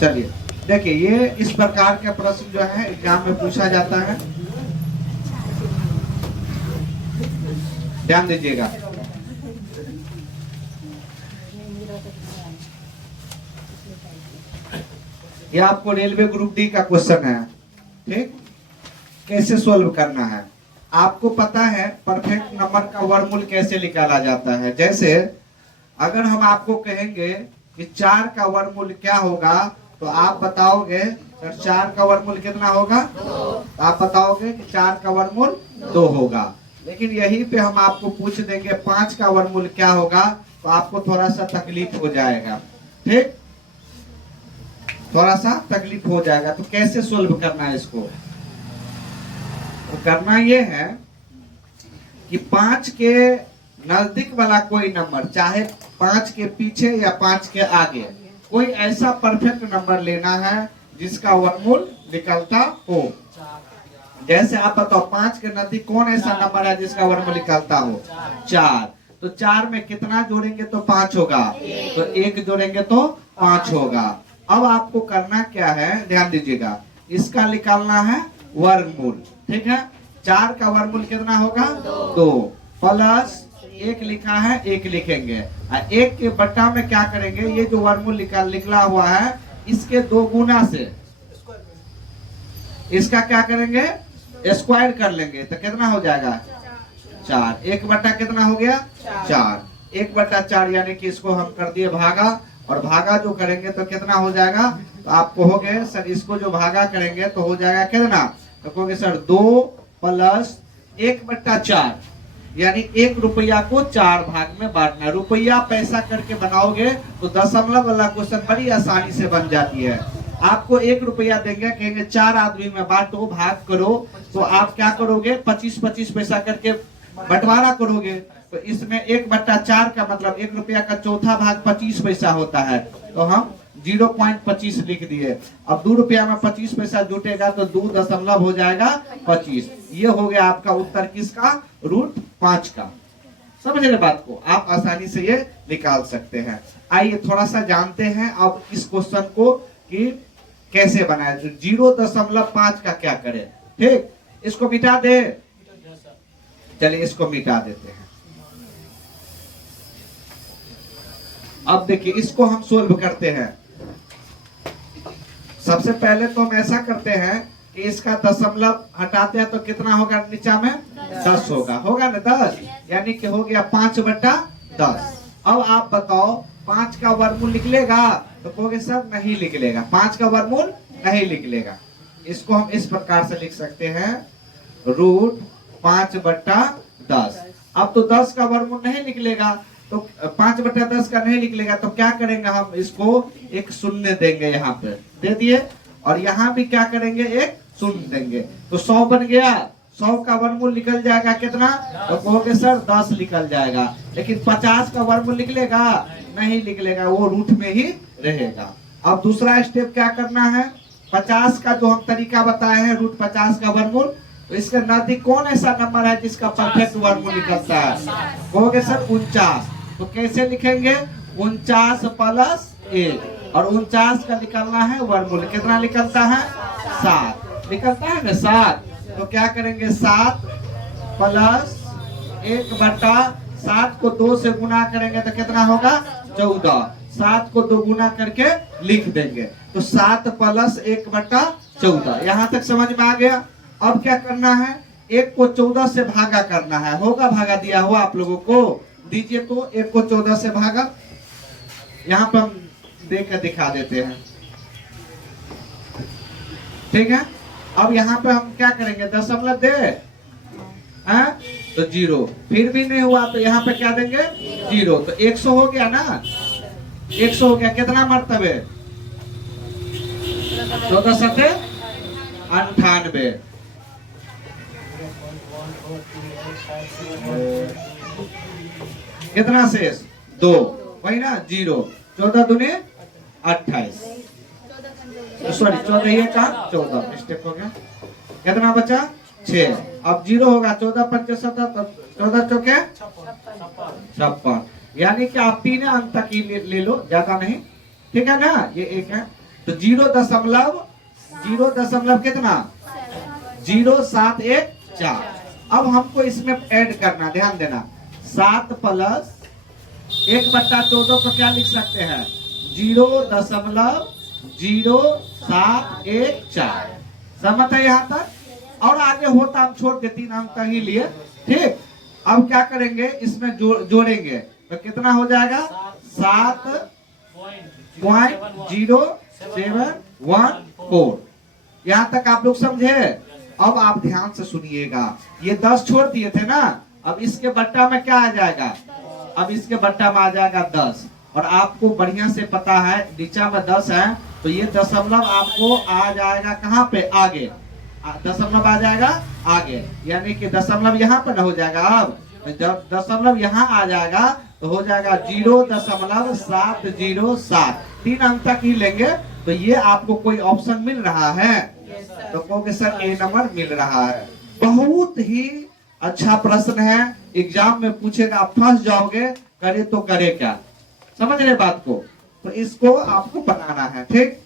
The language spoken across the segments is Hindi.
चलिए देखिए, ये इस प्रकार के प्रश्न जो है एग्जाम में पूछा जाता है, ध्यान दीजिएगा। ये आपको रेलवे ग्रुप डी का क्वेश्चन है, ठीक। कैसे सोल्व करना है, आपको पता है परफेक्ट नंबर का वर्गमूल कैसे निकाला जाता है। जैसे अगर हम आपको कहेंगे कि 4 का वर्गमूल क्या होगा, तो आप बताओगे सर 4 का वर्गमूल कितना होगा, तो आप बताओगे कि 4 का वर्गमूल 2 होगा। लेकिन यहीं पे हम आपको पूछ देंगे 5 का वर्गमूल क्या होगा, तो आपको थोड़ा सा तकलीफ हो जाएगा, ठीक, थोड़ा सा तकलीफ हो जाएगा। तो कैसे सोल्व करना है इसको, तो करना ये है कि 5 के नजदीक वाला कोई नंबर, चाहे 5 के पीछे या 5 के आगे, कोई ऐसा परफेक्ट नंबर लेना है जिसका वर्गमूल निकलता हो। जैसे आप बताओ 5 के नजदीक कौन ऐसा नंबर है जिसका वर्गमूल निकलता हो, 4। तो 4 में कितना जोड़ेंगे तो 5 होगा, तो 1 जोड़ेंगे तो 5 होगा। अब आपको करना क्या है, ध्यान दीजिएगा, इसका निकालना है वर्गमूल, ठीक है। 4 का वर्गमूल कितना होगा, 2 प्लस 1 लिखा है 1 लिखेंगे, और 1 के बट्टा में क्या करेंगे, ये जो वर्गमूल निकला हुआ है इसके 2 गुना से इसका क्या करेंगे, स्क्वायर कर लेंगे, तो कितना हो जाएगा 4। 1 बट्टा कितना हो गया 4, 1/4, यानी कि इसको हम कर दिए भागा, और भागा जो करेंगे तो कितना हो जाएगा, तो आप कहोगे सर इसको जो भागा करेंगे तो हो जाएगा कितना, तो कहोगे सर 2 प्लस 1/4, यानी 1 रुपया को 4 भाग में बांटना। रुपया पैसा करके बनाओगे तो दशमलव वाला क्वेश्चन बड़ी आसानी से बन जाती है। आपको 1 रुपया देंगे, कहेंगे 4 आदमी में बांटो, भाग करो, तो आप क्या करोगे 25-25 पैसा करके बंटवारा करोगे। तो इसमें 1/4 का मतलब 1 रुपया का चौथा भाग 25 पैसा होता है, तो हम 0.25 लिख दिए। अब 2 रुपया में 25 पैसा जुटेगा तो 2 दशमलव हो जाएगा 25। ये हो गया आपका उत्तर किसका, √5 का। समझ रहे बात को, आप आसानी से ये निकाल सकते हैं। आइए थोड़ा सा जानते हैं अब इस क्वेश्चन को कि कैसे बनाए। 0.5 का क्या करें, ठीक, इसको मिटा दे, चलिए इसको मिटा देते हैं। अब देखिए इसको हम सोल्व करते हैं। सबसे पहले तो हम ऐसा करते हैं कि इसका दशमलव हटाते हैं तो कितना होगा, नीचा में 10 होगा ना 10, यानी कि हो गया 5/10। अब आप बताओ 5 का वर्गमूल निकलेगा, तो कहोगे सर नहीं निकलेगा, 5 का वर्गमूल नहीं निकलेगा। इसको हम इस प्रकार से लिख सकते हैं √5/10। अब तो 10 का वर्गमूल नहीं निकलेगा, तो 5/10 का नहीं निकलेगा, तो क्या करेंगे हम इसको एक शून्य देंगे, यहाँ पे दे दिए, और यहाँ भी क्या करेंगे एक शून्य देंगे, तो 100 बन गया। 100 का वर्गमूल निकल जाएगा कितना, तो कहोगे सर 10 निकल जाएगा। लेकिन 50 का वर्गमूल निकलेगा, नहीं निकलेगा, वो रूट में ही रहेगा। अब दूसरा स्टेप क्या करना है, 50 का जो हम तरीका बताए हैं √50 का वर्गमूल, तो इसके नजदीक कौन ऐसा नंबर है जिसका परफेक्ट वर्गमूल निकलता है, कहोगे सर 49। तो कैसे लिखेंगे, 49 प्लस 1, और 49 का निकलना है वर्गमूल, कितना निकलता है 7 निकलता है ना 7। तो क्या करेंगे 7 प्लस 1/7 को 2 से गुना करेंगे तो कितना होगा 14। 7 को 2 गुना करके लिख देंगे, तो 7 प्लस 1/14। यहाँ तक समझ में आ गया। अब क्या करना है, 1 को 14 से भागा करना है, होगा भागा दिया हुआ आप लोगों को, दीजिए तो 1 को 14 से भागा, यहाँ पर हम देख कर दिखा देते हैं, ठीक है। अब यहाँ पे हम क्या करेंगे, दशमलव दे, तो 0, फिर भी नहीं हुआ तो यहाँ पे क्या देंगे 0, तो 100 हो गया ना, 100 हो गया, कितना मरतबे 14×7 = 98। कितना शेष 2, वही ना 0, 14 दूनी 28, सॉरी 14 का 14 मिस्टेक हो गया। कितना बचा 6, अब 0 होगा, 14×5 = 17, 14×4 = 56, यानी कि आप 3 अंक तक ही ले लो, ज्यादा नहीं, ठीक है ना, ये एक है। तो 0.0 कितना 0.714। अब हमको इसमें ऐड करना, ध्यान देना, 7 प्लस 1/14 को क्या लिख सकते हैं 0.0714। समझ है यहाँ तक। और आगे होता हम छोड़ के 3 अंक तक ही लिए, ठीक। अब क्या करेंगे, इसमें जोड़ेंगे तो कितना हो जाएगा 7.0714। यहाँ तक आप लोग समझे। अब आप ध्यान से सुनिएगा, ये 10 छोड़ दिए थे ना, अब इसके बट्टा में क्या आ जाएगा, अब इसके बट्टा में आ जाएगा 10। और आपको बढ़िया से पता है नीचा में 10 है, तो ये दशमलव आपको आ जाएगा कहाँ पे, आगे दशमलव आ जाएगा आगे, यानी कि दशमलव यहाँ पे न हो जाएगा। अब जब दशमलव यहाँ आ जाएगा तो हो जाएगा 0.707। 3 अंक तक ही लेंगे। तो ये आपको कोई ऑप्शन मिल रहा है तो कहोगे सर ए नंबर मिल रहा है। बहुत ही अच्छा प्रश्न है, एग्जाम में पूछेगा, आप फंस जाओगे, करे तो करे क्या, समझ रहे बात को। तो इसको आपको बनाना है, ठीक।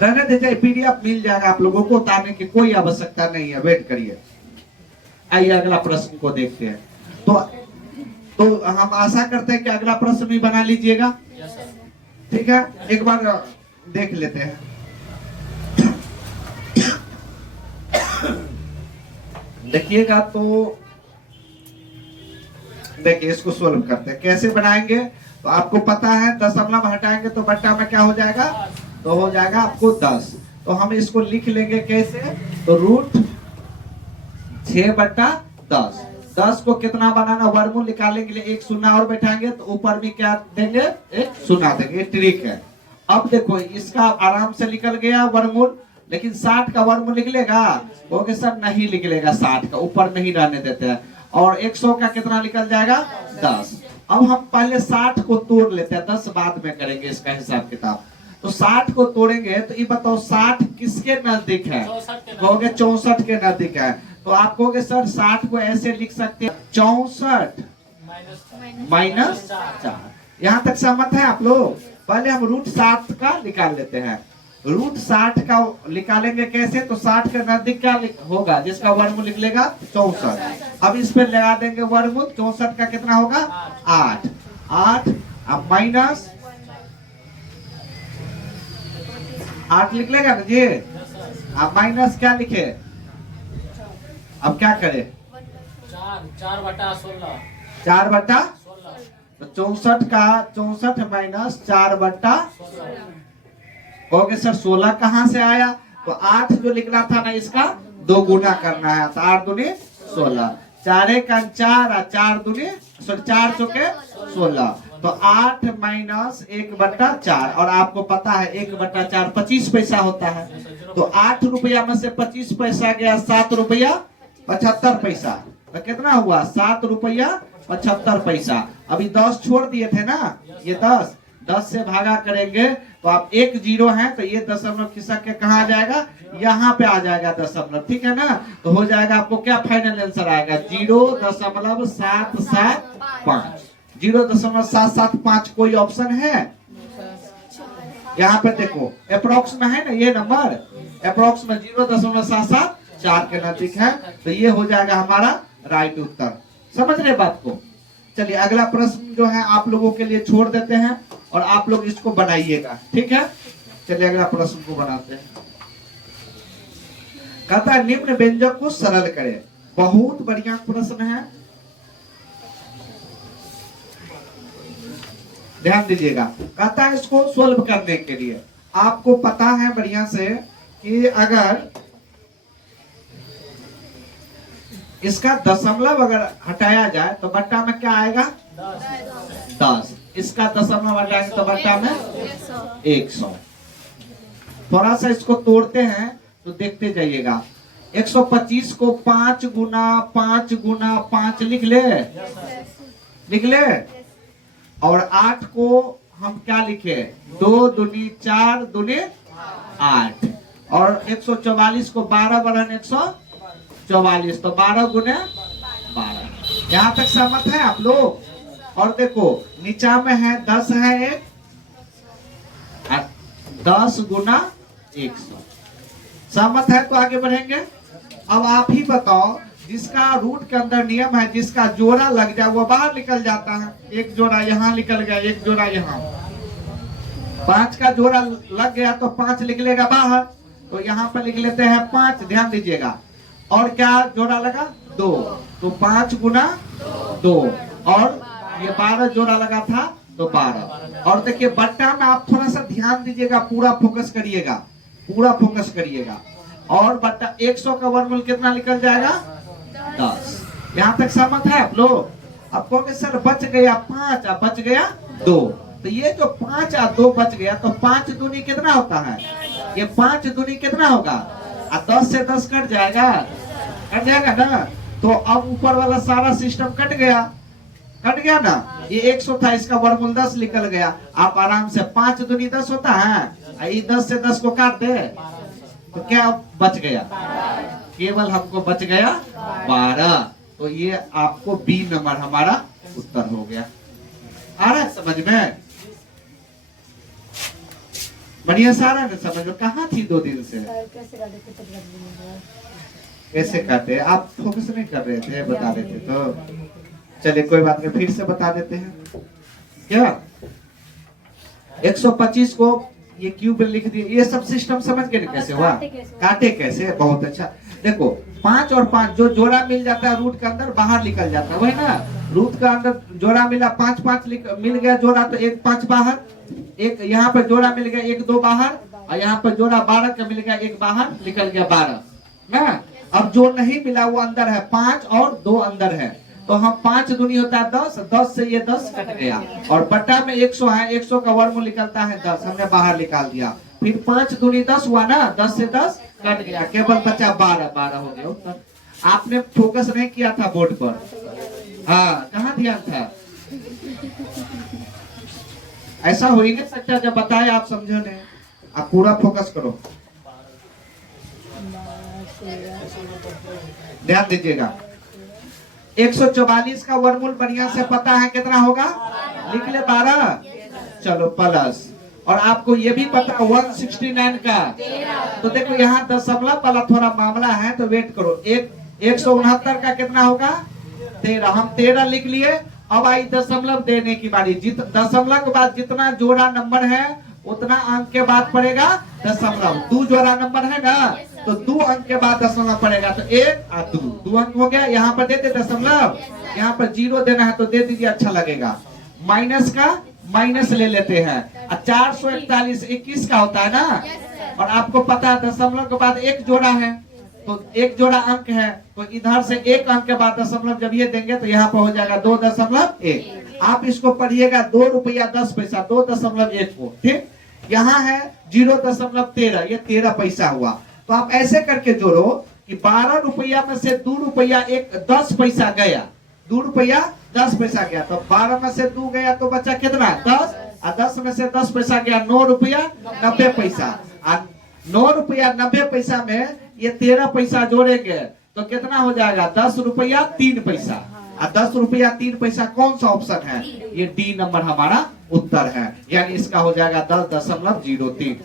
रहने दीजिए, पीडीएफ मिल जाएगा आप लोगों को, उतारने की कोई आवश्यकता नहीं है, वेट करिए। आइए अगला प्रश्न को देखते हैं। तो हम आशा करते हैं कि अगला प्रश्न भी बना लीजिएगा, ठीक है। एक बार देख लेते हैं। देखिएगा तो देखिए, इसको सोल्व करते हैं, कैसे बनाएंगे। तो आपको पता है दशमलव हटाएंगे तो बट्टा में क्या हो जाएगा, तो हो जाएगा आपको 10। तो हम इसको लिख लेंगे कैसे, तो √6/10। 10 को कितना बनाना, वर्गमूल निकालने के लिए एक शून्य और बैठाएंगे तो ऊपर में क्या देंगे, एक शून्य देंगे, ये ट्रिक है। अब देखो इसका आराम से निकल गया वर्गमूल, लेकिन 60 का वर्गमूल निकलेगा, कहोगे सर नहीं निकलेगा, 60 का ऊपर नहीं रहने देते हैं। और 100 का कितना निकल जाएगा 10। अब हम पहले 60 को तोड़ लेते हैं, 10 बाद में करेंगे इसका हिसाब किताब। तो 60 को तोड़ेंगे तो ये बताओ 60 किसके नजदीक है, कहोगे 64 के नजदीक है। तो आप कहोगे सर 60 को ऐसे लिख सकते हैं 64 माइनस 4। यहाँ तक सहमत है आप लोग। पहले हम √7 का निकाल लेते हैं। √60 का निकालेंगे कैसे, तो 60 के नजदीक क्या होगा, जिसका वर्गमूल निकलेगा 64। अब इस पे लगा देंगे वर्गमूल, 64 का कितना होगा 8। अब माइनस 8 लिख लेगा ना जी। अब माइनस क्या लिखे, अब क्या करें 4/16। 4/16। तो 64 का 64 माइनस 4/16, कहोगे सर 16 कहाँ से आया, तो 8 जो लिखना था ना इसका 2 गुना करना है, तो 8 दूनी 16, 4 का 4 और 4 दूनी 4 चौके 16। तो 8 माइनस 1/4। और आपको पता है 1/4 25 पैसा होता है। तो 8 रुपया में से 25 पैसा गया 7 रुपया 75 पैसा, तो कितना हुआ 7 रुपया 75 पैसा। अभी 10 छोड़ दिए थे ना, ये 10 से भागा करेंगे तो आप 1 0 है, तो ये दशमलव खिसक के कहाँ आ जाएगा, यहाँ पे आ जाएगा दशमलव, ठीक है ना। तो हो जाएगा आपको क्या फाइनल आंसर आएगा 0.775। 0.775 कोई ऑप्शन है यहाँ पे, देखो अप्रोक्स में है ना ये नंबर, अप्रोक्स में 0.774 के नजदीक है। तो ये हो जाएगा हमारा राइट उत्तर। समझ रहे बात को। चलिए अगला प्रश्न जो है आप लोगों के लिए छोड़ देते हैं और आप लोग इसको बनाइएगा, ठीक है। चलिए अगला प्रश्न को बनाते हैं। कहता है निम्न व्यंजक को सरल करें। बहुत बढ़िया प्रश्न है, ध्यान दीजिएगा। कहता है इसको सोल्व करने के लिए आपको पता है बढ़िया से कि अगर इसका दशमलव अगर हटाया जाए तो बट्टा में क्या आएगा 10। इसका दशमलव हटाएंगे तो बट्टा में 100। थोड़ा सा इसको तोड़ते हैं तो देखते जाइएगा। 125 को 5 गुना 5 गुना 5 लिख ले। और 8 को हम क्या लिखे 2 दूनी 4 दूनी 8। और 144 को 12 बढ़न 144, तो 12 गुने 12। यहाँ तक सहमत है आप लोग। और देखो नीचा में है 10 है एक, 10 गुना 100। सहमत है तो आगे बढ़ेंगे। अब आप ही बताओ, जिसका रूट के अंदर नियम है, जिसका जोड़ा लग जाए वो बाहर निकल जाता है। एक जोड़ा यहाँ निकल गया, एक जोड़ा यहाँ। 5 का जोड़ा लग गया तो 5 निकलेगा बाहर, तो यहाँ पर लिख लेते हैं 5। ध्यान दीजिएगा। और क्या जोड़ा लगा? 2, तो 5 गुना 2। और ये 12 जोड़ा लगा था तो 12। और देखिए बट्टा में आप थोड़ा सा ध्यान दीजिएगा, पूरा फोकस करिएगा, पूरा फोकस करिएगा। और बट्टा 100 का वर्गमूल कितना निकल जाएगा? 10। यहाँ तक सहमत है आप लोग? अब कहोगे सर बच गया 5 और बच गया 2, तो ये जो 5 और 2 बच गया तो 5 दूनी कितना होता है? ये 5 दूनी कितना होगा? 10 से 10 कट जाएगा, कट जाएगा ना। तो अब ऊपर वाला सारा सिस्टम कट गया, कट गया ना। ये 100 था, इसका वर्गमूल 10 निकल गया। आप आराम से 5 दूनी 10 होता है, ये 10 से 10 को काट दे तो क्या बच गया? केवल हमको बच गया 12। तो ये आपको बी नंबर हमारा उत्तर हो गया। आ रहा है समझ में? बढ़िया सारा है समझ में। कहाँ थी 2 दिन से? कैसे काटे? आप फोकस नहीं कर रहे थे, बता देते तो चलिए कोई बात नहीं, फिर से बता देते हैं। क्या 125 को ये क्यूब लिख दिए। ये सब सिस्टम समझ गए कैसे हुआ? काटे कैसे? बहुत अच्छा। देखो 5 और 5 जो जोड़ा मिल जाता है रूट के अंदर बाहर निकल जाता है, वही ना। रूट के अंदर जोड़ा मिला 5 5 मिल गया जोड़ा, तो 1 5 बाहर, एक यहाँ पर जोड़ा मिल गया 1 2 बाहर, और यहाँ पर जोड़ा 12 का मिल गया 1 बाहर, निकल गया 12 ना। अब जो नहीं मिला वो अंदर है 5 और 2 अंदर है, तो हम 5 दूनी होता है 10, 10 से ये 10 कट गया। और बट्टा में 100 है, 100 का वर्गमूल निकलता है 10, हमने बाहर निकाल दिया। फिर 5 दूनी 10 हुआ ना, 10 से 10 कट गया, केवल बचा 12, 12 हो गया उत्तर। आपने फोकस नहीं किया था बोर्ड पर, हाँ कहाँ ध्यान था? ऐसा हो ही नहीं सकता, जब बताए आप समझो नहीं। आप पूरा फोकस करो, ध्यान दीजिएगा। 144 का वर्गमूल बढ़िया से पता है कितना होगा? लिख ले 12, चलो प्लस। और आपको ये भी पता 169 का, तो देखो यहाँ दशमलव वाला थोड़ा मामला है, तो वेट करो। 169 का कितना होगा? 13। हम 13 लिख लिए। अब आई दशमलव देने की बारी। दशमलव के बाद जितना जोड़ा नंबर है उतना अंक के बाद पड़ेगा दशमलव। 2 जोड़ा नंबर है ना, तो 2 अंक के बाद दशमलव पड़ेगा, तो 1 और 2 अंक हो गया। यहाँ पर देते दशमलव, यहाँ पर 0 देना है तो दे दीजिए, अच्छा लगेगा। माइनस का माइनस ले लेते हैं। 441 21 का होता है ना, और आपको पता है दशमलव के बाद 1 जोड़ा है, तो 1 जोड़ा अंक है, तो इधर से 1 अंक के बाद दशमलव जब ये देंगे तो यहाँ पर हो जाएगा 2.1। आप इसको पढ़िएगा 2 रुपया 10 पैसा, 2.1 को, ठीक। यहाँ है 0.13, ये 13 पैसा हुआ। तो आप ऐसे करके जोड़ो कि 12 रुपया में से 2 रुपया 10 पैसा गया, 2 रुपया 10 पैसा गया, तो 12 में से 2 गया तो बचा कितना? 10, और 10 में से 10 पैसा गया 9 रुपया 90 पैसा। 9 रुपया 90 पैसा में ये 13 पैसा जोड़ेंगे तो कितना हो जाएगा? 10 रुपया 3 पैसा। और 10 रुपया 3 पैसा कौन सा ऑप्शन है? ये डी नंबर हमारा उत्तर है, यानी इसका हो जाएगा 10.03।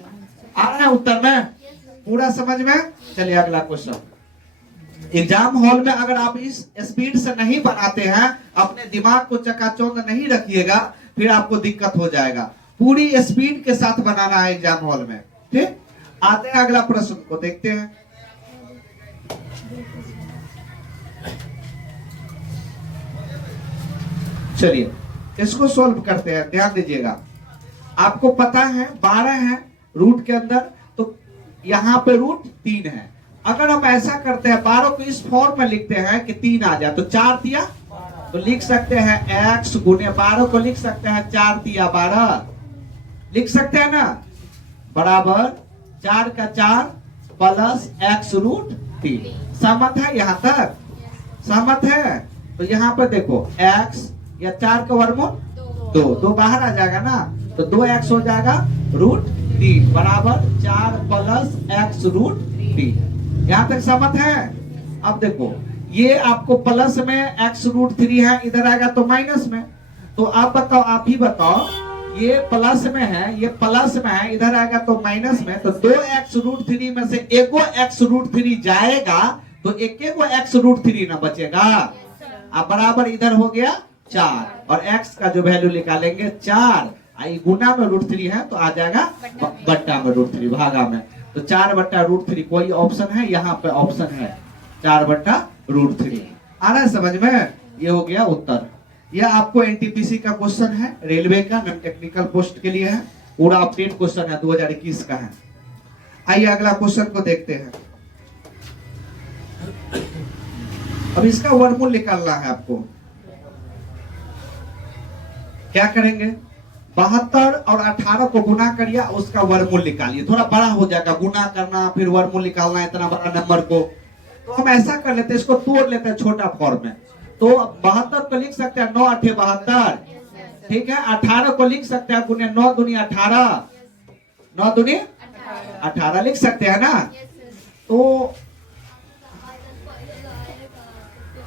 आ रहा है उत्तर में? पूरा समझ में? चलिए अगला क्वेश्चन। एग्जाम हॉल में अगर आप इस स्पीड से नहीं बनाते हैं, अपने दिमाग को चकाचौंध नहीं रखिएगा, फिर आपको दिक्कत हो जाएगा। पूरी स्पीड के साथ बनाना है एग्जाम हॉल में, ठीक। आते हैं अगला प्रश्न को देखते हैं। चलिए इसको सॉल्व करते हैं, ध्यान दीजिएगा। आपको पता है 12 है रूट के अंदर, तो यहाँ पे रूट 3 है। अगर हम ऐसा करते हैं 12 को इस फॉर्म में लिखते हैं कि 3 आ जाए, तो 4 तिया, तो लिख सकते हैं x गुने 12 को लिख सकते हैं 4 तिया 12, लिख सकते हैं ना, बराबर 4 का 4 प्लस x रूट 3। सहमत है? यहाँ तक सहमत है? तो यहाँ पर देखो x या 4 का वर्गमूल 2 बाहर आ जाएगा ना, तो 2x हो जाएगा रूट 3 बराबर 4 प्लस x रूट 3। यहाँ तक सहमत है? अब देखो ये आपको प्लस में x रूट 3 है, इधर आएगा तो माइनस में। तो आप बताओ, आप ही बताओ, ये प्लस में है, ये प्लस में है, इधर आएगा तो माइनस में, तो 2x√3 में से एको x√3 जाएगा तो एक x√3 ना बचेगा। अब बराबर इधर हो गया 4 और x का जो वैल्यू निकालेंगे 4, आई गुना में √3 है तो आ जाएगा बट्टा में √3 भागा में, तो 4/√3 कोई ऑप्शन है यहाँ पे, ऑप्शन है 4/√3। आ रहा है समझ में? ये हो गया उत्तर। यह आपको एनटीपीसी का क्वेश्चन है, रेलवे का नॉन टेक्निकल पोस्ट के लिए है, पूरा अपडेट क्वेश्चन है, 2021 का है। आइए अगला क्वेश्चन को देखते हैं। अब इसका वर्गमूल निकालना है आपको। क्या करेंगे? 72 और 18 को गुना करिए, उसका वर्गमूल निकालिए। थोड़ा बड़ा हो जाएगा, गुना करना फिर वर्गमूल निकालना इतना बड़ा नंबर को, तो हम ऐसा कर लेते हैं, इसको तोड़ लेते हैं छोटा फॉर्म में। तो 72 को लिख सकते हैं 9 8 72, ठीक है। 18 को लिख सकते हैं गुने 9 दूनी 18, 9 दूनी 18 लिख सकते हैं ना। तो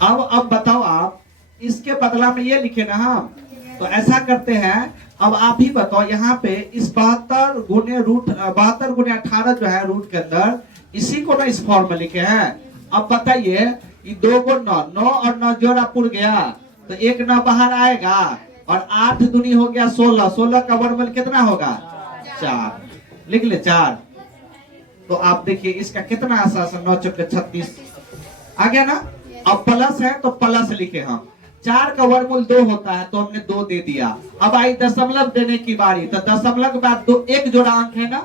अब बताओ आप, इसके बदला में ये लिखे ना हम, तो ऐसा करते हैं। अब आप ही बताओ यहाँ पे इस 72 गुने 18 जो है रूट के अंदर, इसी को ना इस फॉर्म में लिखे हैं। अब बताइए, ये 2 को 9 और 9 जोड़ा पुर गया तो 1 9 बाहर आएगा, और 8 दूनी हो गया 16, 16 का वर्गमूल कितना होगा? 4, लिख ले 4। तो आप देखिए इसका कितना आसान, 9 चौके 36 आ गया ना। अब प्लस है तो प्लस लिखे हम, 4 का वर्गमूल 2 होता है तो हमने 2 दे दिया। अब आई दशमलव देने की बारी, तो दशमलव के बाद 2 एक जोड़ा अंक है ना,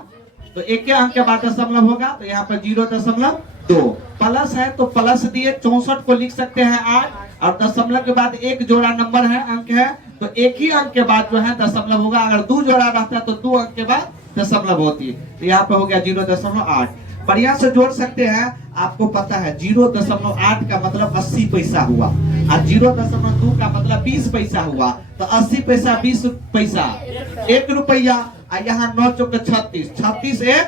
तो एक के अंक के बाद दशमलव होगा, तो यहाँ पर 0.2 प्लस है तो प्लस दिए। 64 को लिख सकते हैं 8, और दशमलव के बाद एक जोड़ा नंबर है, अंक है, तो एक ही अंक के बाद जो है दशमलव होगा। अगर 2 जोड़ा रहता है तो 2 अंक के बाद दशमलव होती है, तो यहाँ पे हो गया 0.8। बढ़िया से जोड़ सकते हैं। आपको पता है 0.8 का मतलब 80 पैसा हुआ, और 0.2 का मतलब 20 पैसा हुआ, तो 80 पैसा 20 पैसा 1 रुपया। और यहाँ 9 चौके 36, 36 एक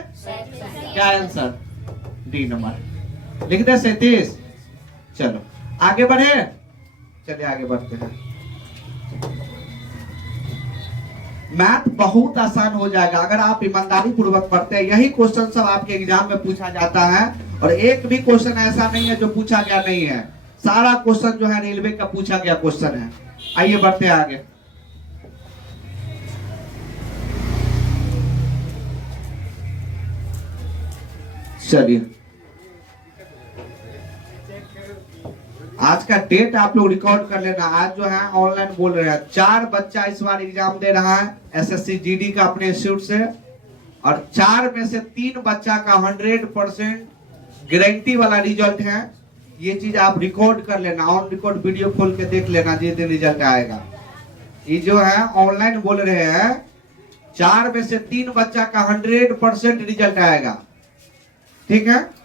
क्या आंसर? डी नंबर लिख दे 37। चलो आगे बढ़े, चलिए आगे बढ़ते हैं। मैथ बहुत आसान हो जाएगा अगर आप ईमानदारी पूर्वक पढ़ते हैं। यही क्वेश्चन सब आपके एग्जाम में पूछा जाता है, और एक भी क्वेश्चन ऐसा नहीं है जो पूछा गया नहीं है। सारा क्वेश्चन जो है रेलवे का पूछा गया क्वेश्चन है। आइए बढ़ते हैं आगे। चलिए आज का डेट आप लोग रिकॉर्ड कर लेना। आज जो है ऑनलाइन बोल रहे हैं, 4 बच्चा इस बार एग्जाम दे रहा है एसएससी जीडी का अपने इंस्टीट्यूट से, और 4 में से 3 बच्चा का 100% गारंटी वाला रिजल्ट है। ये चीज आप रिकॉर्ड कर लेना, ऑन रिकॉर्ड वीडियो खोल के देख लेना जिस दिन रिजल्ट आएगा। ये जो है ऑनलाइन बोल रहे हैं 4 में से 3 बच्चा का 100% रिजल्ट आएगा, ठीक है।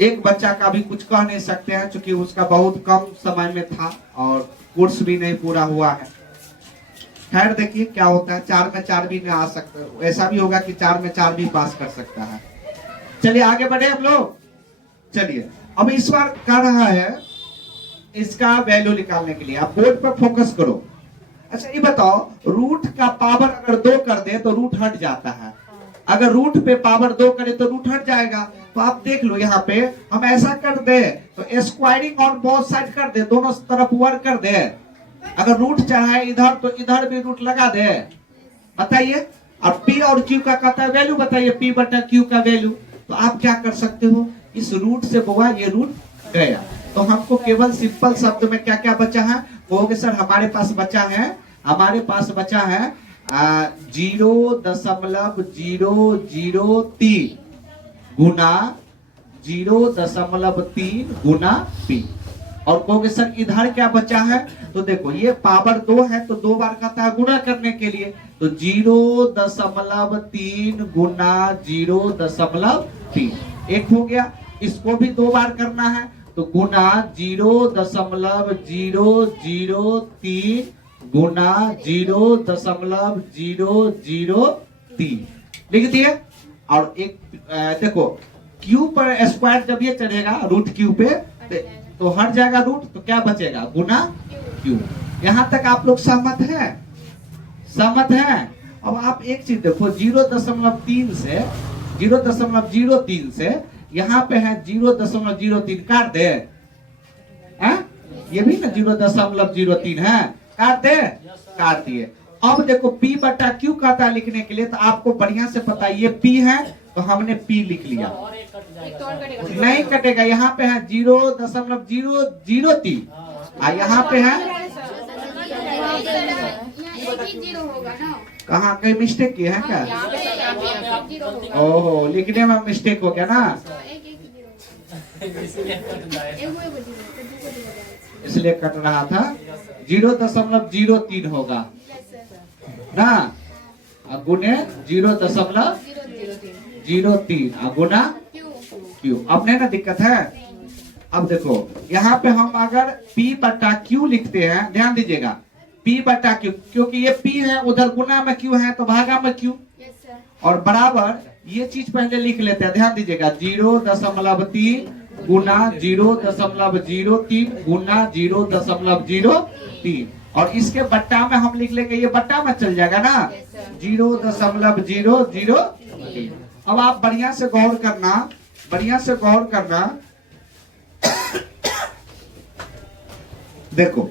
एक बच्चा का भी कुछ कह नहीं सकते हैं क्योंकि उसका बहुत कम समय में था और कोर्स भी नहीं पूरा हुआ है। खैर देखिए क्या होता है, 4 में 4 भी नहीं आ सकता, ऐसा भी होगा कि 4 में 4 भी पास कर सकता है। चलिए आगे बढ़े हम लोग। चलिए अब इस बार कर रहा है इसका वैल्यू निकालने के लिए, आप बोर्ड पर फोकस करो। अच्छा ये बताओ, रूट का पावर अगर 2 कर दे तो रूट हट जाता है, अगर रूट पे पावर 2 करे तो रूट हट जाएगा। तो आप देख लो यहाँ पे हम ऐसा कर दे तो स्क्वायरिंग ऑन बोथ साइड कर दे, दोनों तरफ वर्क कर दे। अगर रूट चाहे इधर तो इधर भी रूट लगा दे, बताइए। अब P और Q का कहता है वैल्यू बताइए, P बटा Q का वैल्यू। तो आप क्या कर सकते हो, इस रूट से बोआ ये रूट गया, तो हमको केवल सिंपल शब्द में क्या क्या बचा है, कहोगे सर हमारे पास बचा है 0.003 गुना 0.3 गुना P। और कहोगे सर इधर क्या बचा है, तो देखो ये पावर 2 है तो 2 बार कहता है गुना करने के लिए, तो 0.3 गुना 0.3 एक हो गया। इसको भी 2 बार करना है तो गुना 0.003 गुना 0.003 लिख दिए। और एक देखो क्यू पर स्क्वायर जब ये चढ़ेगा रूट क्यू पे तो हट जाएगा रूट, तो क्या बचेगा गुना क्यू। यहां तक आप लोग सहमत है? सहमत है? अब आप एक चीज देखो, 0.3 से 0.03 से यहाँ पे है 0.03, काट दे। ये भी ना 0.03 है, काट दे, काट दिए। अब देखो P बटा Q कहता है लिखने के लिए, तो आपको बढ़िया से पता है ये P है, तो हमने P लिख लिया। नहीं कटेगा, यहाँ पे है 0.003 और यहाँ पे है, कहाँ कहीं मिस्टेक की है क्या? ओहो, लिखने में मिस्टेक हो गया ना, इसलिए कट रहा था। 0.03 होगा ना, गुने 0.03 गुना Q। अब नहीं ना दिक्कत है। अब देखो यहाँ पे हम अगर P बटा Q लिखते हैं, ध्यान दीजिएगा, P बटा Q, क्योंकि ये P है, उधर गुना में Q है, तो भागा में Q, और बराबर ये चीज पहले लिख लेते हैं, ध्यान दीजिएगा, 0.3 गुना 0.03 गुना 0.03, और इसके बट्टा में हम लिख लेंगे, ये बट्टा में चल जाएगा ना, 0.003। अब आप बढ़िया से गौर करना, बढ़िया से गौर करना। देखो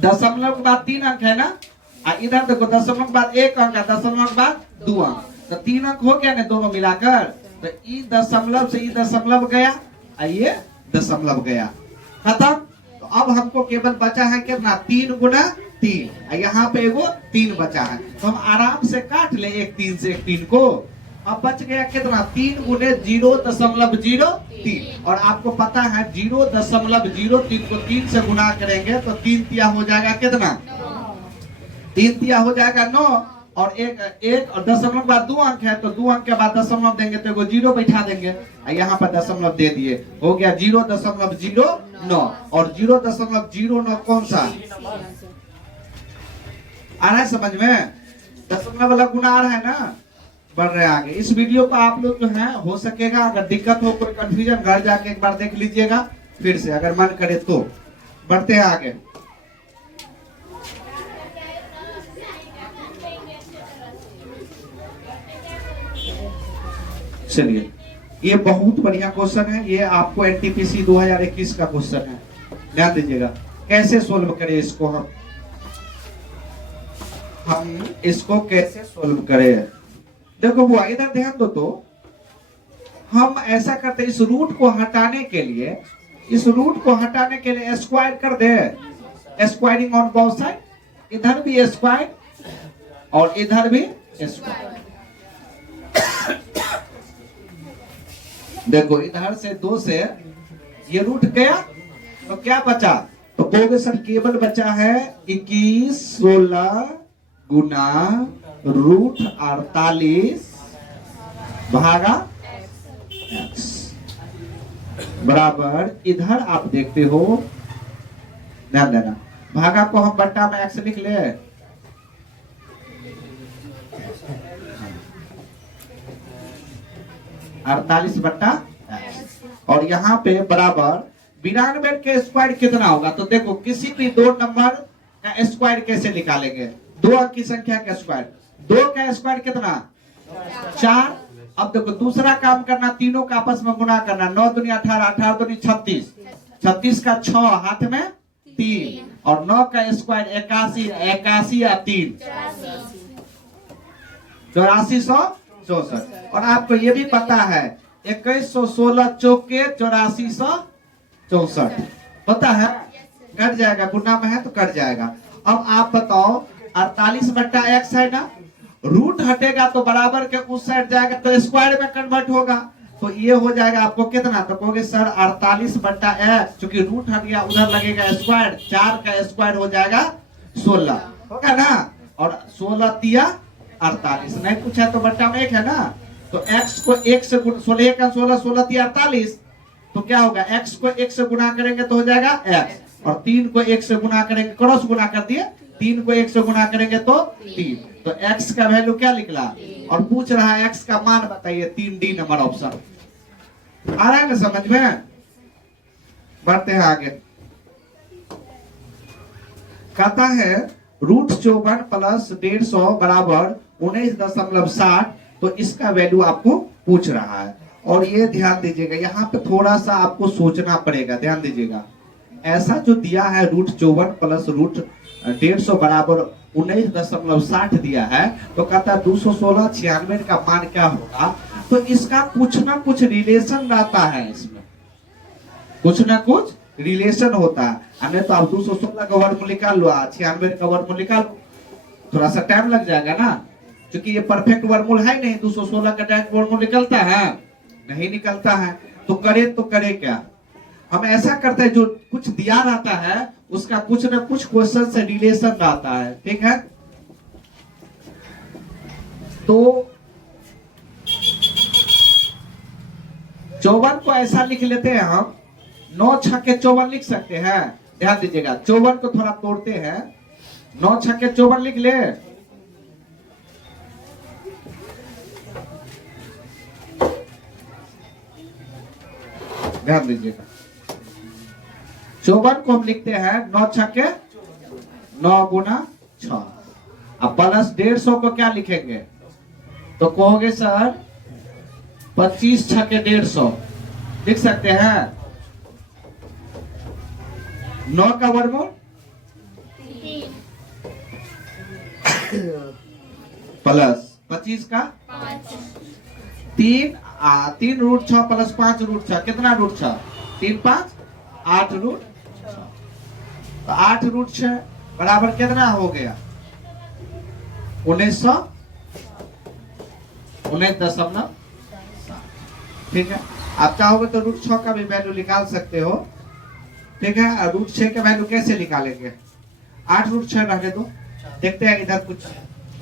दशमलव के बाद 3 अंक है ना, इधर देखो दशमलव के बाद 1 अंक है, दशमलव के बाद 2 अंक, तो 3 अंक हो गया ना दोनों मिलाकर, तो ई दशमलव से ई दशमलव गया, ये दशमलव गया, खत्म। तो अब हमको केवल बचा है कितना, 3 गुना 3, यहाँ पे एगो 3 बचा है, तो हम आराम से काट ले एक 3 से एक 3 को। अब बच गया कितना, 3 गुने 0.03, और आपको पता है 0.03 को 3 से गुना करेंगे तो 3 तिया हो जाएगा कितना, 3 तिया हो जाएगा 9, और एक और दशमलव के बाद 2 अंक है, तो 2 अंक के बाद दशमलव देंगे तो एगो 0 बैठा देंगे, यहाँ पर दशमलव दे दिए, हो गया 0.09, और 0.09 कौन सा आ रहा है समझ में, दशमलव वाला गुना आ रहा है ना, बढ़ रहे आगे। इस वीडियो को आप लोग जो है, हो सकेगा अगर दिक्कत हो, कोई कंफ्यूजन, घर जाके एक बार देख लीजिएगा फिर से, अगर मन करे तो। बढ़ते हैं आगे। चलिए, ये बहुत बढ़िया क्वेश्चन है, ये आपको एनटीपीसी 2021 का क्वेश्चन है, ध्यान दीजिएगा। कैसे सोल्व करें इसको, हम इसको कैसे सोल्व करें। देखो बुआ इधर ध्यान दो, तो हम ऐसा करते हैं, इस रूट को हटाने के लिए, इस रूट को हटाने के लिए स्क्वायर कर दे, स्क्वायरिंग ऑन बोथ साइड, इधर भी स्क्वायर और इधर भी स्क्वायर। देखो इधर से 2 से ये रूट गया, तो क्या बचा, तो कहोगे सर केवल बचा है 21 16 गुना रूट 48 भागा x बराबर, इधर आप देखते हो, ध्यान देना, भागा को हम बट्टा में x लिख ले, 48 बट्टा, और यहाँ पे बराबर 92 के स्क्वायर कितना होगा, तो देखो किसी भी 2 नंबर का स्क्वायर कैसे निकालेंगे, 2 अंक की संख्या का स्क्वायर, 2 का स्क्वायर कितना 4। अब देखो दूसरा काम करना, तीनों का आपस में गुना करना, 9 दूनी 18, 18 दूनी 36, 36 का 6 हाथ में 3, और 9 का स्क्वायर 81, 81 या 3 8464। और आपको ये भी पता है 2116 चौके 8464 होता है, कट जाएगा, गुना में है तो कट जाएगा। अब आप बताओ 48 बट्टा x है ना, रूट हटेगा तो बराबर के उस साइड जाएगा तो स्क्वायर में कन्वर्ट होगा, तो ये हो जाएगा आपको कितना, तो कहोगे सर 48 बट्टा x, चूंकि रूट हट गया उधर लगेगा स्क्वायर, 4 का स्क्वायर हो जाएगा 16 होगा ना, और 16 तिया 48, नहीं पूछा तो बट्टा में 1 है ना, तो x को 1 से 16 का 16, 16 तिया 48, तो क्या होगा, x को 1 से गुना करेंगे तो हो जाएगा x, और 3 को 1 से गुना करेंगे, क्रॉस गुना कर दिए, 3 को 1 से गुना करेंगे तो 3, तो x का वैल्यू क्या निकला, और पूछ रहा है x का मान बताइए, 3D नंबर ऑप्शन आ रहा है ना समझ में। बढ़ते हैं आगे, कहता है √54 प्लस 150 बराबर 19.60, तो इसका वैल्यू आपको पूछ रहा है। और ये ध्यान दीजिएगा, यहाँ पे थोड़ा सा आपको सोचना पड़ेगा, ध्यान दीजिएगा। ऐसा जो दिया है √54 प्लस √150 बराबर 19.60 दिया है, तो कहता है 216 96 का मान क्या होगा। तो इसका कुछ ना कुछ रिलेशन रहता है, इसमें कुछ ना कुछ रिलेशन होता है। हमने तो आप 216 का वर्गमूल निकाल लो, 96 का वर्गमूल निकाल लो, थोड़ा सा टाइम लग जाएगा ना, क्योंकि ये परफेक्ट वर्गमूल है नहीं। 216 का डायरेक्ट वर्गमूल निकलता है? नहीं निकलता है। तो करे क्या, हम ऐसा करते हैं, जो कुछ दिया रहता है उसका कुछ ना कुछ क्वेश्चन से रिलेशन रहता है, ठीक है। तो 54 को ऐसा लिख लेते हैं हम, 9 छक्के 54 लिख सकते हैं। ध्यान दीजिएगा, 54 को थोड़ा तोड़ते हैं, 9 छक्के 54 लिख ले। ध्यान दीजिएगा, 54 को हम लिखते हैं 9 छक्के 9 गुना 6। अब प्लस 150 को क्या लिखेंगे, तो कहोगे सर 25 छक्के 150 लिख सकते हैं। 9 का वर्गमूल प्लस 25 का 3 √6 प्लस 5 √6, कितना √6? 3 5 8 √6, तो 8 √6 बराबर कितना हो गया? 19.7। ठीक है, आप चाहोगे तो √6 का भी वैल्यू निकाल सकते हो, ठीक है। और √6 का वैल्यू कैसे निकालेंगे? 8 √6 रहने दो, देखते हैं इधर कुछ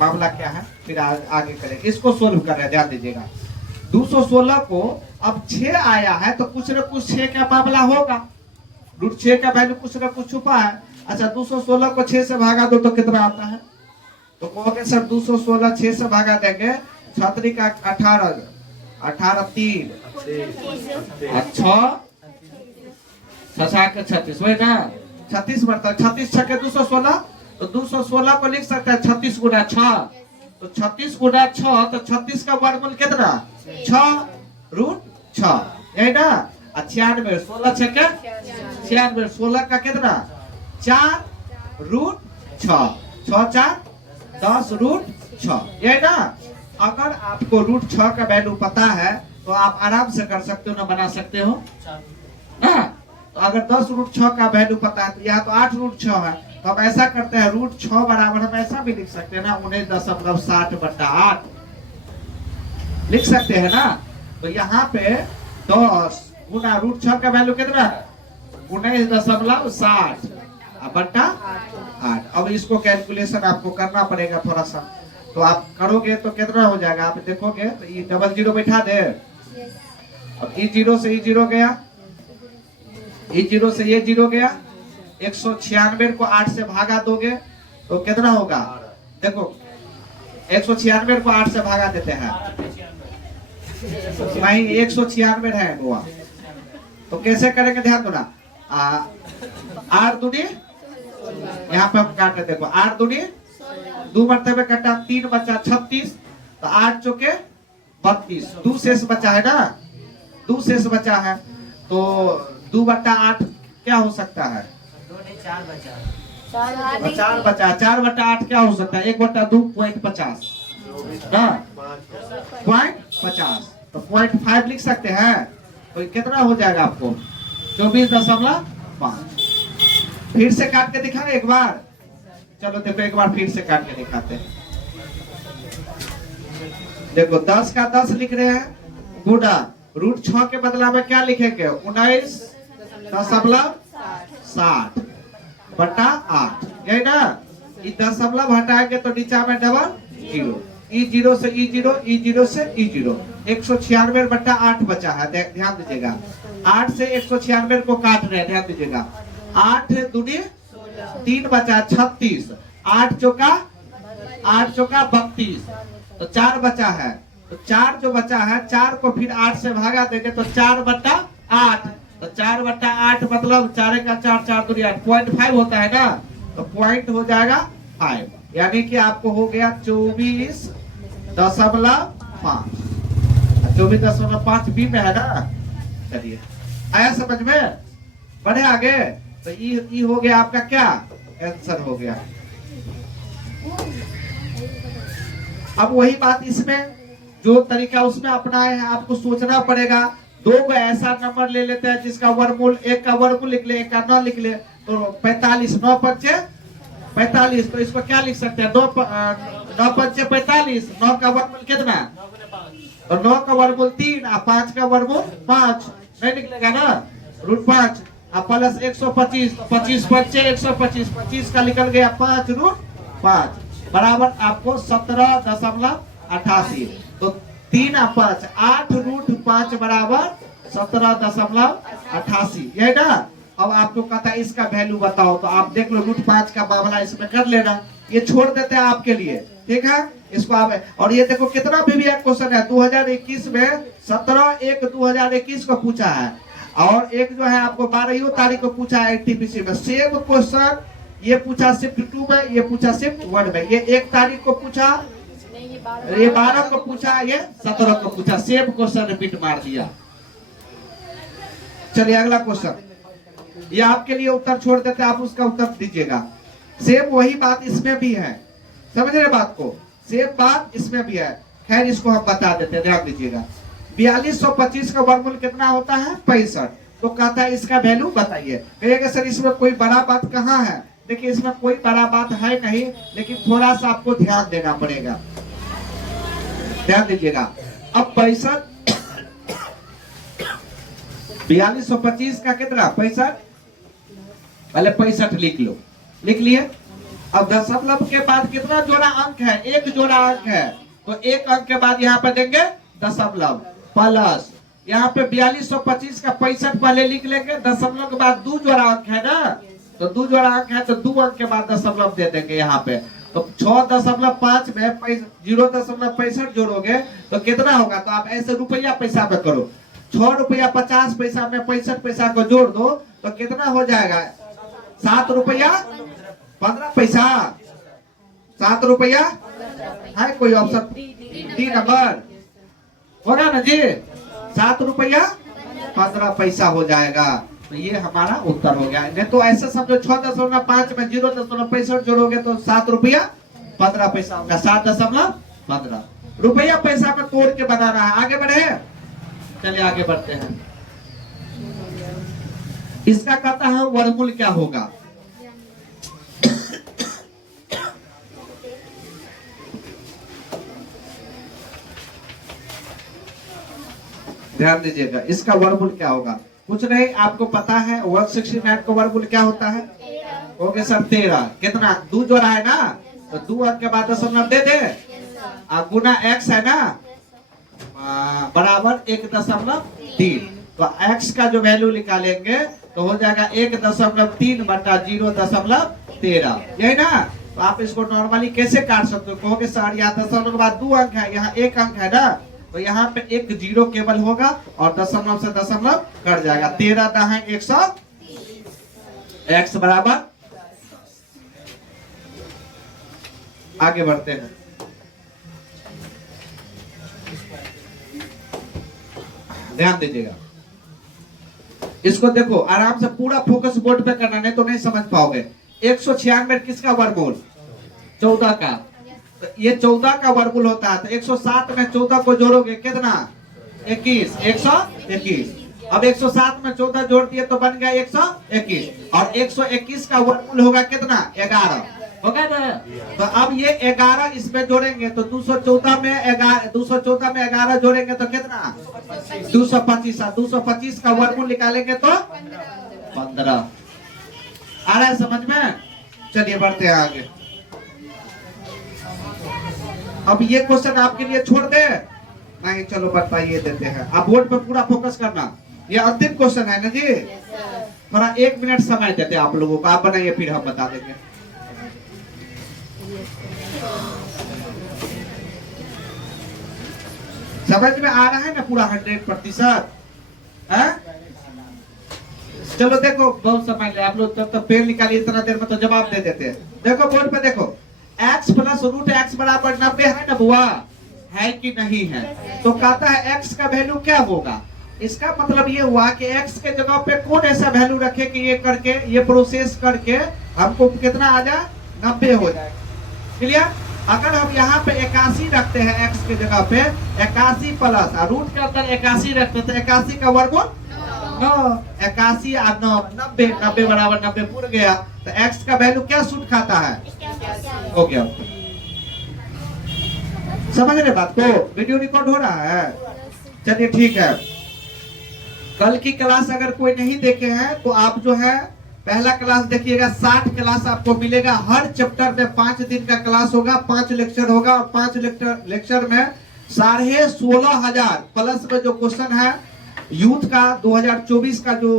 मामला क्या है, फिर आगे करेंगे। इसको सोल्व कर रहे हैं, ध्यान दीजिएगा। 216 को अब 6 आया है, तो कुछ न कुछ 6 का मामला होगा। √6 का वैल्यू कुछ न कुछ छुपा है। अच्छा, 216 को 6 से भागा दो तो कितना आता है? तो कहोगे सर 216 6 से भागा देंगे, 6 का 18 18 3 6 36 वही ना, 36 बढ़ता है। 36 छक्के 216, तो 216 को लिख सकता है 36 गुना 6, तो 36 गुना 6, तो 36 का वर्गमूल कितना? 6 √6, यही ना। 96 16 छक्के 96, 16 का कितना? 4 √6, 6 4 10 √6, यही ना। अगर आपको √6 का वैल्यू पता है तो आप आराम से कर सकते हो ना, बना सकते हो ना। तो अगर 10 √6 का वैल्यू पता है, तो यहाँ तो 8 √6 है, तो हम ऐसा करते हैं √6 बराबर हम ऐसा भी लिख सकते हैं ना, 19.60/8 लिख सकते हैं ना। तो यहाँ पे 10 गुना √6 का वैल्यू कितना है? 19.60/8। अब इसको कैलकुलेशन आपको करना पड़ेगा थोड़ा सा, तो आप करोगे तो कितना हो जाएगा, आप देखोगे तो ये डबल जीरो बैठा दे। अब ई 0 से ई 0 गया, ई 0 से ये 0 गया, 196 को 8 से भागा दोगे तो कितना होगा? देखो 196 को 8 से भागा देते हैं, नहीं 196 है बुआ, तो कैसे करेंगे ध्यान दो ना। 8 दूनी, यहाँ पे हम काटे, देखो 8 दूनी 2 मरतबे कटा, 3 बचा 36, तो 8 चौके 32, 2 शेष बचा है ना, 2 शेष बचा है, तो 2/8 क्या हो सकता है? 4 बचा, 4/8 क्या हो सकता है? 1/2 .50 ना, 0.50, तो 0.5 लिख सकते हैं। तो कितना हो जाएगा आपको? 24.5। फिर से काट के दिखाएं एक बार, चलो देखो एक बार फिर से काट के दिखाते हैं। देखो 10 का 10 लिख रहे हैं, गुना √6 के बदला में क्या लिखेंगे? 19.60/8, यही ना। ये दशमलव हटाएंगे तो नीचा में डबल जीरो, ई 0 से ई 0, ई 0 से ई 0, 196/8 बचा है। ध्यान दीजिएगा, 8 से 196 को काट रहे हैं, ध्यान दीजिएगा। 8 दूनी 3 बचा 36, 8 चौका 32, तो 4 बचा है, तो 4 जो बचा है 4 को फिर 8 से भागा देंगे तो 4/8, तो 4/8 मतलब 4 का 4 4 दूनी 8, 0.5 होता है ना, तो पॉइंट हो जाएगा यानी कि आपको हो गया 24.5। 24.5 बी में है ना। चलिए आया समझ में, बढ़े आगे। तो ई हो गया आपका क्या आंसर हो गया। अब वही बात इसमें जो तरीका उसमें अपनाए हैं, आपको सोचना पड़ेगा। दो को ऐसा नंबर ले लेते हैं जिसका वर्गमूल, एक का वर्गमूल लिख ले, एक का 9 लिख ले, तो 45, 9 पंचे 45। तो इसको क्या लिख सकते हैं, 9 पंचे 45, 9 का वर्गमूल कितना, और 9 का वर्गमूल 3 और 5 का वर्गमूल 5, नहीं निकलेगा ना, √5 और प्लस 125, तो 25 पंचे 125, 25 का निकल गया 5 √5 बराबर आपको 17.88। तो 3 और 5 8 √5 बराबर 17.88, यही ना। अब आपको कहता है इसका वैल्यू बताओ, तो आप देख लो √5 का मामला इसमें कर लेना, ये छोड़ देते हैं आपके लिए, ठीक है। इसको आप, और ये देखो कितना भी क्वेश्चन है 2021 में, 17/1/2021 को पूछा है, और एक जो है आपको 12 तारीख को पूछा है टीपीसी में। सेम क्वेश्चन ये पूछा शिफ्ट 2 में, ये पूछा शिफ्ट 1 में। ये 1 तारीख को पूछा, ये 12 को पूछा, ये 17 को पूछा, सेम क्वेश्चन रिपीट मार दिया। चलिए अगला क्वेश्चन, ये आपके लिए उत्तर छोड़ देते हैं, आप उसका उत्तर दीजिएगा। सेम वही बात इसमें भी है, समझ रहे बात को, सेम बात इसमें भी है। खैर इसको हम बता देते हैं, ध्यान दीजिएगा। 4225 का वर्गमूल कितना होता है, 65। तो कहता है इसका वैल्यू बताइए। कहिएगा सर इसमें कोई बड़ा बात कहाँ है, देखिए इसमें कोई बड़ा बात है नहीं, लेकिन थोड़ा सा आपको ध्यान देना पड़ेगा, ध्यान दीजिएगा। अब 65, 4225 का कितना 65, पहले 65 लिख लो, लिख लिए। अब दशमलव के बाद कितना जोड़ा अंक है, एक जोड़ा अंक है, तो एक अंक के बाद यहाँ पे देंगे दशमलव प्लस, यहाँ पे 4225 का 65 पहले लिख लेंगे, दशमलव के बाद 2 जोड़ा अंक है ना, तो 2 जोड़ा अंक है, तो 2 अंक के बाद दशमलव दे देंगे यहाँ पे। तो 6.5 में 0.65 जोड़ोगे तो कितना होगा, तो आप ऐसे रुपया पैसा में करो, 6 रुपया 50 पैसा में 65 पैसा को जोड़ दो तो कितना हो जाएगा, 7 रुपया 15 पैसा, 7 रुपया है कोई ऑप्शन, डी नंबर होगा ना जी, 7 रुपया 15 पैसा हो जाएगा। तो ये हमारा उत्तर हो गया। नहीं तो ऐसे समझो 6.5 में 0.65 जोड़ोगे तो 7 रुपया 15 पैसा होगा, 7.15 रुपया पैसा में तोड़ के बना रहा है। आगे बढ़े, चलिए आगे बढ़ते हैं। इसका कहता है वर्गमूल क्या होगा। ध्यान दीजिएगा, इसका वर्गमूल क्या होगा, कुछ नहीं आपको पता है। 169 का वर्गमूल क्या होता है, हो गया सर 13, कितना 2 जोड़ा है ना, तो 2 अंक के बाद दशमलव दे दे, गुना x है ना, बराबर 1.3। तो x का जो वैल्यू निकालेंगे तो हो जाएगा 1.3 बटा 0.13, यही ना। तो आप इसको नॉर्मली कैसे काट सकते हो, कहोगे सर यहाँ दशमलव के बाद 2 अंक है, यहाँ 1 अंक है ना, तो यहाँ पे एक 0 केवल होगा और दशमलव से दशमलव कट जाएगा। 13 दहाई 100, x बराबर, आगे बढ़ते हैं। ध्यान दीजिएगा, इसको देखो आराम से, पूरा फोकस बोर्ड पे करना, नहीं तो नहीं समझ पाओगे। 196 किसका वर्गमूल, 14 का, तो ये 14 का वर्गमूल होता है। तो 107 में 14 को जोड़ोगे कितना, 21, 121। अब 107 में 14 जोड़ दिए तो बन गया 121, और 121 का वर्गमूल होगा कितना, 11 होगा ना। तो अब ये 11 इसमें जोड़ेंगे तो 214 में 11 जोड़ेंगे तो कितना, 225। 225 का वर्गमूल निकालेंगे तो 15। आ रहा है समझ में, चलिए बढ़ते हैं आगे। अब ये क्वेश्चन आपके लिए छोड़ दे, नहीं चलो बताइए देते हैं। आप बोर्ड पर पूरा फोकस करना, ये अंतिम क्वेश्चन है ना जी। थोड़ा 1 मिनट समय देते हैं आप लोगों को, आप बनाइए फिर हम बता देंगे। समझ में आ रहा है ना पूरा 100%? चलो देखो बहुत समय ले आप लोग, तब पेन निकालिए, इतना देर में तो जवाब दे देते हैं। देखो बोर्ड पे देखो, x प्लस रूट एक्स बराबर 90 है ना बुआ, है कि नहीं है? तो कहता है x का वैल्यू क्या होगा। इसका मतलब ये हुआ कि x के जगह पे कौन ऐसा वैल्यू रखे कि ये करके, ये प्रोसेस करके हमको कितना आ जाए, 90 हो जाए। क्लियर? अगर हम यहाँ पे 81 रखते हैं x के जगह पे, 81 प्लस रूट के अंदर 81 रखते हैं, तो 81 का वर्गमूल 9, 81 और 9 90, 90 बराबर 90 पूरा गया। तो x का वैल्यू क्या सूट खाता है, हो गया। समझ रहे बात को? वीडियो रिकॉर्ड हो रहा है, चलिए ठीक है। कल की क्लास अगर कोई नहीं देखे हैं तो आप जो है पहला क्लास देखिएगा। 60 क्लास आपको मिलेगा, हर चैप्टर में 5 दिन का क्लास होगा, 5 लेक्चर होगा, और 5 लेक्चर में 16,500 प्लस में जो क्वेश्चन है यूथ का 2024 का जो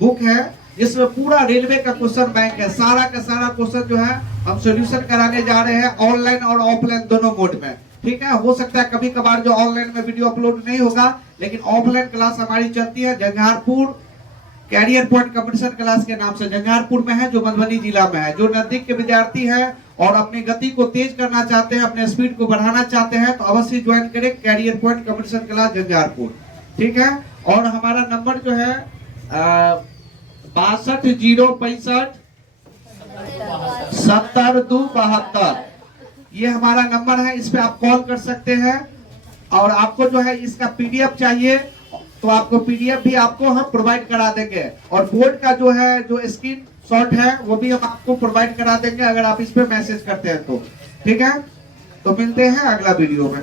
बुक है, जिसमें पूरा रेलवे का क्वेश्चन बैंक है, सारा का सारा क्वेश्चन जो है हम सोल्यूशन कराने जा रहे हैं, ऑनलाइन और ऑफलाइन दोनों मोड में। ठीक है, हो सकता है कभी कभार जो ऑनलाइन में वीडियो अपलोड नहीं होगा, लेकिन ऑफलाइन क्लास हमारी चलती है जंगारपुर कैरियर पॉइंट कंपटीशन क्लास के नाम से। जंगारपुर में है, जो मधुबनी जिला में है। जो नजदीक के विद्यार्थी हैं और अपनी गति को तेज करना चाहते हैं, अपने स्पीड को बढ़ाना चाहते हैं, तो अवश्य ज्वाइन करें कैरियर पॉइंट कंपटीशन क्लास जंगारपुर। ठीक है, और हमारा नंबर जो है 62 065 70 2 72, ये हमारा नंबर है। इस पे आप कॉल कर सकते हैं। और आपको जो है इसका पीडीएफ चाहिए तो आपको पीडीएफ भी आपको हम प्रोवाइड करा देंगे, और बोर्ड का जो है जो स्क्रीन शॉट है वो भी हम आपको प्रोवाइड करा देंगे अगर आप इस पे मैसेज करते हैं तो। ठीक है, तो मिलते हैं अगला वीडियो में।